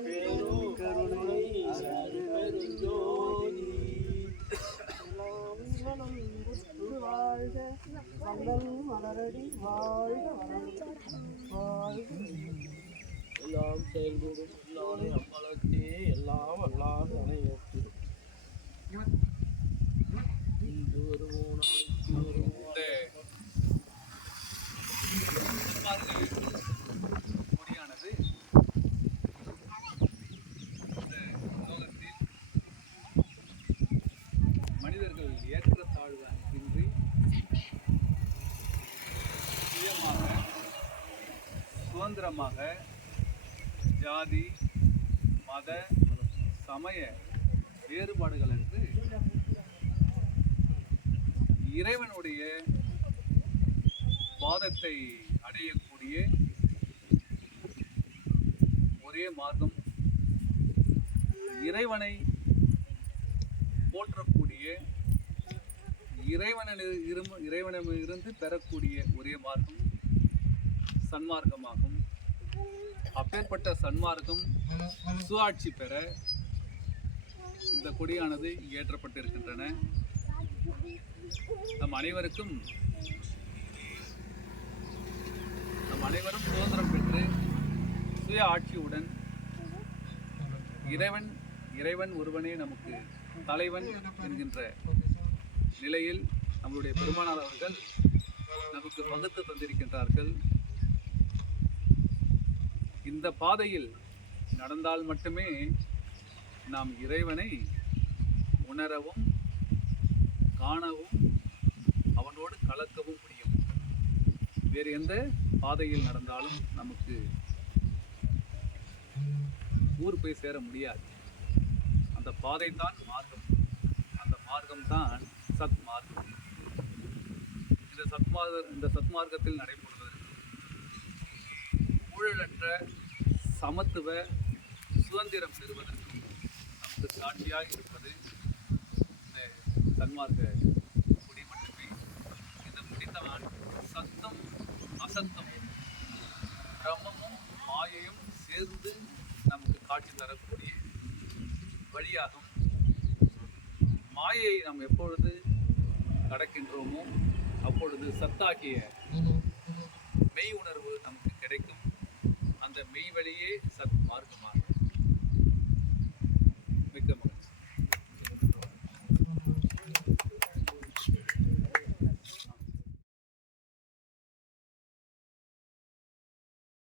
கருணை பெருஞ்சோதி வாழ்க மலரடி வாழ்க வாழ்க சுதந்திரமாக ஜாதி மத சமய வேறுபாடுகள் என்று இறைவனுடைய பாதத்தை அடையக்கூடிய ஒரே மார்க்கம் இறைவனை போற்றக்கூடிய இறைவனில் இறைவனிடமிருந்து பெறக்கூடிய ஒரே மார்க்கம் சன்மார்க்கமாகும். அப்பேற்பட்ட சன்மார்க்கம் சுயாட்சி பெற இந்த கொடியானது ஏற்றப்பட்டிருக்கின்றன. நம் அனைவருக்கும் நம் அனைவரும் சுதந்திரம் பெற்று சுய ஆட்சியுடன் இறைவன் இறைவன் ஒருவனே நமக்கு தலைவன் என்கின்ற நிலையில் நம்மளுடைய பெருமானார் அவர்கள் நமக்கு வகுத்து தந்திருக்கின்றார்கள். இந்த பாதையில் நடந்தால் மட்டுமே நாம் இறைவனை உணரவும் காணவும் அவனோடு கலக்கவும் முடியும். வேறு எந்த பாதையில் நடந்தாலும் நமக்கு ஊர் போய் சேர முடியாது. அந்த பாதை தான் மார்க்கம். அந்த மார்க்கம் தான் சத் மார்க்கம் இந்த சத்மார்க்க இந்த சத்மார்க்கத்தில் நடைபெறுவதற்கு ஊழலற்ற சமத்துவ சுதந்திரம் பெறுவதற்கு நமக்கு சாட்சியாக இருப்பது இந்த சன்மார்க்க குடி மட்டுமே. இந்த முடித்தவன் சத்தம் அசத்தம் பிரமமும் மாயையும் சேர்ந்து நமக்கு காட்சி தரக்கூடிய வழியாகும். மாயையை நாம் எப்பொழுது கடக்கின்றோமோ அப்பொழுது சத்தாகிய